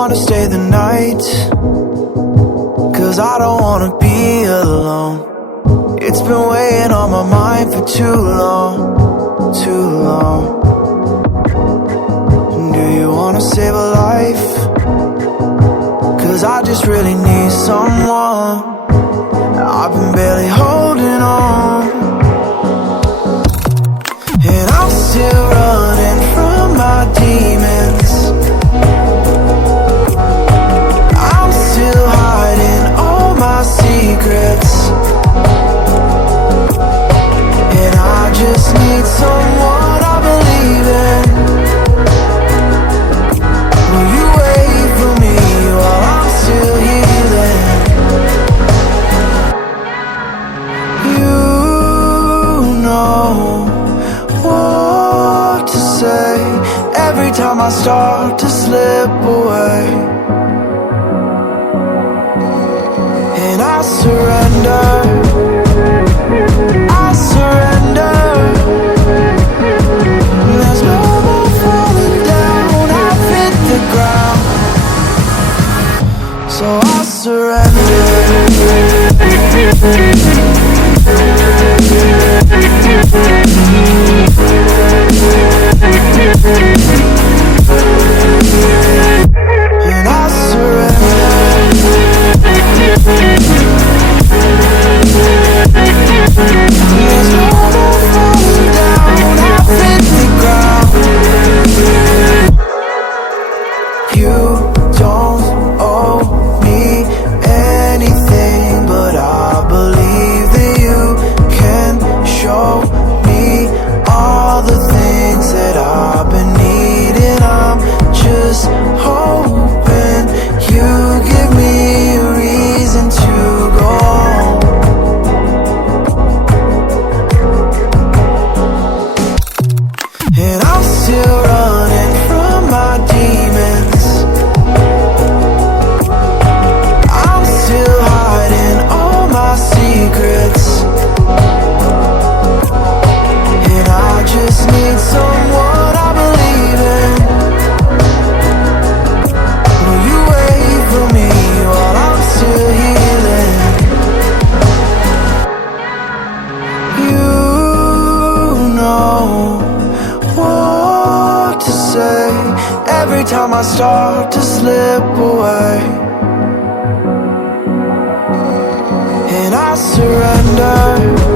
wanna stay the night? 'Cause I don't wanna be alone. It's been weighing on my mind for too long, too long. Do you wanna save a life? 'Cause I just really need someone. I've been barely holding on, and I'm still running from my demons. I'm still hiding all my secrets, and I just need someone I believe in. Will you wait for me while I'm still healing? You know what to say every time I start to slip away, and I surrender. I surrender. There's no more falling down. I've hit the ground, so I surrender. And I surrender. There's no more falling down. I've hit the ground. You don't owe me anything, but I believe that you can show me all the things that I've been needing. I'm just hoping you give me a reason to go on. And I'm still running from my demons. I'm still hiding all my secrets, and I just need someone I believe in. Will you wait for me while I'm still healing? You know what to say every time I start to slip away, and I surrender.